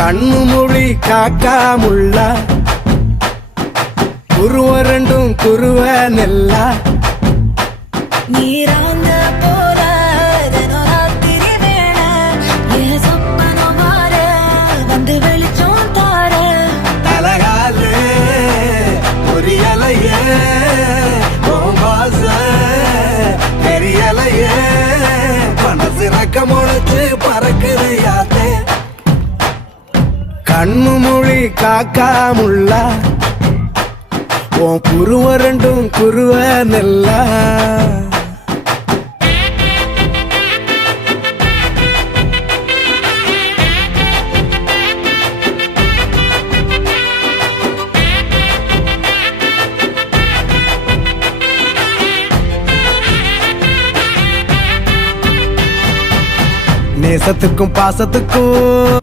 கண்ணு மொழி காக்காமுள்ள குருவ ரெண்டும் குருவ நெல்லா நீராங்க போல ராத்திரி வேண என் சொப்பனம் மாற வந்து வெளிச்சம் தார தலகாலே பொரியலையே ஓம்பாச பெரியலையே மனசு ரக்க முளைச்சு பறக்குது யாத்தே கண்ணு மொழி காக்காமுள்ள உன் குருவ ரெண்டும் குருவ நெல்லா நேசத்துக்கும் பாசத்துக்கும்